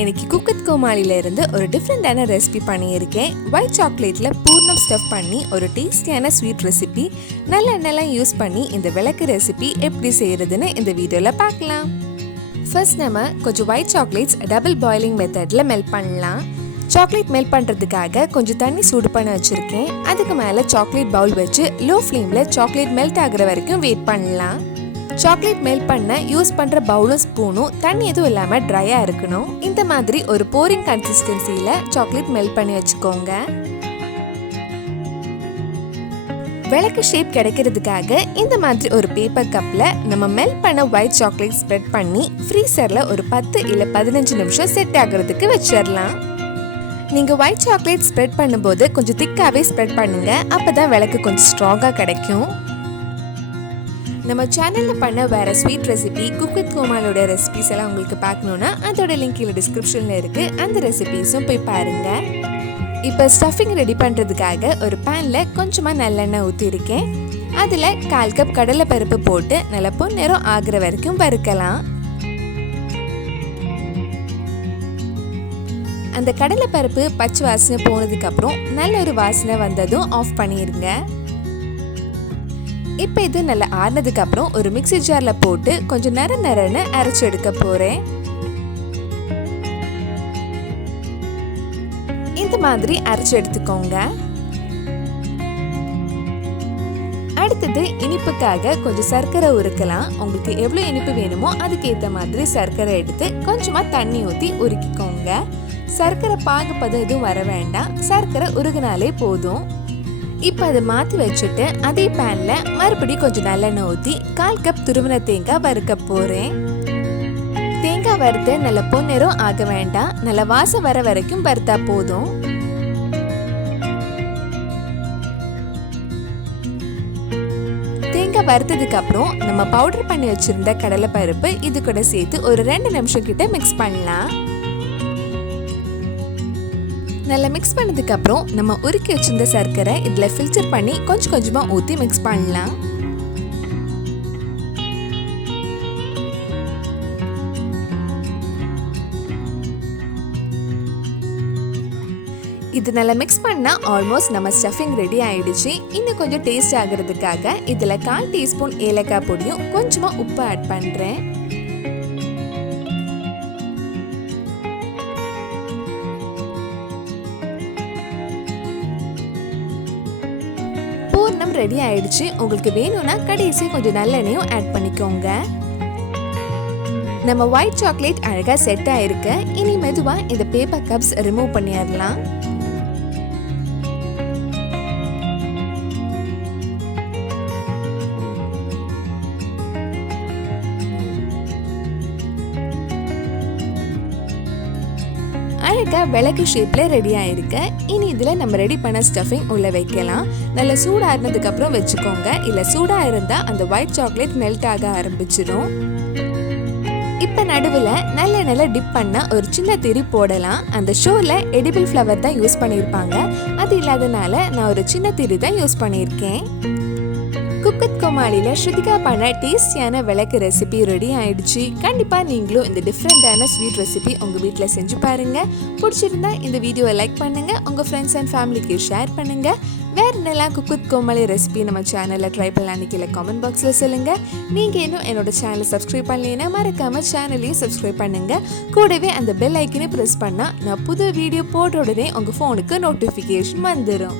இன்னைக்கு cook with கோமாளில இருந்து ஒரு டிஃப்ரெண்டான ரெசிபி பண்ணியிருக்கேன். ஒயிட் சாக்லேட்ல பூர்ணம் ஸ்டஃப் பண்ணி ஒரு டேஸ்டியான ஸ்வீட் ரெசிபி நல்லெண்ணெய்லாம் யூஸ் பண்ணி இந்த விளக்கு ரெசிபி எப்படி செய்யறதுன்னு இந்த வீடியோல பார்க்கலாம். ஃபர்ஸ்ட் நம்ம கொஞ்சம் ஒயிட் சாக்லேட்ஸ் டபுள் பாயிலிங் மெத்தட்ல மெல்ட் பண்ணலாம். சாக்லேட் மெல்ட் பண்ணுறதுக்காக கொஞ்சம் தண்ணி சூடு பண்ண வச்சுருக்கேன். அதுக்கு மேலே சாக்லேட் பவுல் வச்சு லோ ஃப்ளேமில் சாக்லேட் மெல்ட் ஆகிற வரைக்கும் வெயிட் பண்ணலாம். சாக்லேட் மெல்ட் பண்ண யூஸ் பண்ணுற பவுலும் ஸ்பூனும் தண்ணி எதுவும் இல்லாமல் ட்ரையாக இருக்கணும். இந்த மாதிரி ஒரு போரிங் கன்சிஸ்டன்சியில் சாக்லேட் மெல்ட் பண்ணி வச்சுக்கோங்க. விளக்கு ஷேப் கிடைக்கிறதுக்காக இந்த மாதிரி ஒரு பேப்பர் கப்பில் நம்ம மெல்ட் பண்ண ஒயிட் சாக்லேட் ஸ்ப்ரெட் பண்ணி ஃப்ரீசரில் ஒரு 10 இல்லை 15 நிமிஷம் செட் ஆகிறதுக்கு வச்சிடலாம். நீங்கள் ஒயிட் சாக்லேட் ஸ்ப்ரெட் பண்ணும்போது கொஞ்சம் திக்காகவே ஸ்ப்ரெட் பண்ணுங்க, அப்போ தான் விளக்கு கொஞ்சம் ஸ்ட்ராங்காக கிடைக்கும். நம்ம சேனலில் பண்ண வேறு ஸ்வீட் ரெசிபி குக் வித் கோமாளோட ரெசிபிஸ் எல்லாம் உங்களுக்கு பார்க்கணுன்னா அதோட லிங்க் கீழே டிஸ்கிரிப்ஷனில் இருக்குது. அந்த ரெசிபிஸும் போய் பாருங்கள். இப்போ ஸ்டஃபிங் ரெடி பண்ணுறதுக்காக ஒரு பேனில் கொஞ்சமாக நல்லெண்ணெய் ஊற்றிருக்கேன். அதில் 1/4 கப் கடலைப்பருப்பு போட்டு நல்லா பொன்னிறம் ஆகிற வரைக்கும் வறுக்கலாம். அந்த கடலைப்பருப்பு பச்சை வாசனை போனதுக்கப்புறம் நல்ல ஒரு வாசனை வந்ததும் ஆஃப் பண்ணிடுங்க. இப்போ இது நல்லா ஆறினதுக்கப்புறம் ஒரு மிக்ஸி ஜாரில் போட்டு கொஞ்சம் நரன்னு அரைச்சி எடுக்க போகிறேன். இந்த மாதிரி அரைச்சி எடுத்துக்கோங்க. அடுத்தது இனிப்புக்காக கொஞ்சம் சர்க்கரை உருக்கலாம். உங்களுக்கு எவ்வளோ இனிப்பு வேணுமோ அதுக்கேற்ற மாதிரி சர்க்கரை எடுத்து கொஞ்சமாக தண்ணி ஊற்றி உருக்கிக்கோங்க. சர்க்கரை பாகுப்பதம் எதுவும் வர வேண்டாம், சர்க்கரை உருகினாலே போதும். இப்போ அதை மாற்றி வச்சுட்டு அதே பேனில் மறுபடியும் கொஞ்சம் நல்லெண்ணெய் ஊற்றி 1/4 கப் துருவின தேங்காய் வறுக்க போகிறேன். தேங்காய் வறுத்து நல்ல பொன்னிறம் ஆக வேண்டாம், நல்ல வாசம் வர வரைக்கும் வறுத்தா போதும். தேங்காய் வறுத்ததுக்கு அப்புறம் நம்ம பவுடர் பண்ணி வச்சிருந்த கடலைப்பருப்பு இது கூட சேர்த்து ஒரு 2 நிமிஷம் கிட்ட மிக்ஸ் பண்ணலாம். நல்லா மிக்ஸ் பண்ணதுக்கு அப்புறம் நம்ம உருக்கி வச்சிருந்த சர்க்கரை இதில் ஃபில்டர் பண்ணி கொஞ்சம் கொஞ்சமாக ஊற்றி மிக்ஸ் பண்ணலாம். இது நல்லா மிக்ஸ் பண்ணால் ஆல்மோஸ்ட் நம்ம ஸ்டஃபிங் ரெடி ஆயிடுச்சு. இன்னும் கொஞ்சம் டேஸ்ட் ஆகிறதுக்காக இதில் 1/4 டீஸ்பூன் ஏலக்காய் பொடியும் கொஞ்சமாக உப்பு ஆட் பண்ணுறேன். பூர்ணம் ரெடி ஆயிடுச்சு. உங்களுக்கு வேணும்னா கடைசி கொஞ்சம் நல்லெண்ணெயும் ஆட் பண்ணிக்கோங்க. நம்ம ஒயிட் சாக்லேட் அழகா செட் ஆயிருக்கு. இனி மெதுவா இந்த பேப்பர் கப்ஸ் ரிமூவ் பண்ணிடலாம். அழகா விளக்கு ஷேப்ல ரெடி ஆயிருக்கு. இனி இதுல நம்ம ரெடி பண்ண ஸ்டஃபிங் உள்ள வைக்கலாம். நல்ல சூடாறினதுக்கு அப்புறம் வச்சுக்கோங்க, இல்ல சூடா இருந்தா அந்த ஒயிட் சாக்லேட் மெல்ட் ஆக ஆரம்பிச்சிடும். இப்ப நடுவுல நல்லெண்ணெய்ல டிப் பண்ண ஒரு சின்ன திரி போடலாம். அந்த ஷோல எடிபிள் ஃப்ளவர் தான் யூஸ் பண்ணிருப்பாங்க, அது இல்லாதனால நான் ஒரு சின்ன திரி தான் யூஸ் பண்ணிருக்கேன். குக் வித் கோமாளில ஸ்ருதிகா பண்ண டேஸ்டியான விளக்கு ரெசிபி ரெடி ஆயிடுச்சு. கண்டிப்பா நீங்களும் இந்த டிஃப்ரெண்டான ஸ்வீட் ரெசிபி உங்க வீட்டில் செஞ்சு பாருங்க. பிடிச்சிருந்தா இந்த வீடியோவை லைக் பண்ணுங்க, உங்க ஃப்ரெண்ட்ஸ் அண்ட் ஃபேமிலிக்கு ஷேர் பண்ணுங்க. வேற என்னெல்லாம் குக் வித் கோமாளி ரெசிபி நம்ம சேனல்ல ட்ரை பண்ணலான்னு கீழே கமெண்ட் பாக்ஸ்ல சொல்லுங்க. நீங்க இன்னும் என்னோட சேனலை சப்ஸ்கிரைப் பண்ணலைன்னா மறக்காம சேனலையும் சப்ஸ்கிரைப் பண்ணுங்க. கூடவே அந்த பெல் ஐக்கனை பிரஸ் பண்ணா நான் புது வீடியோ போட்ட உடனே உங்க போனுக்கு நோட்டிஃபிகேஷன் வந்துடும்.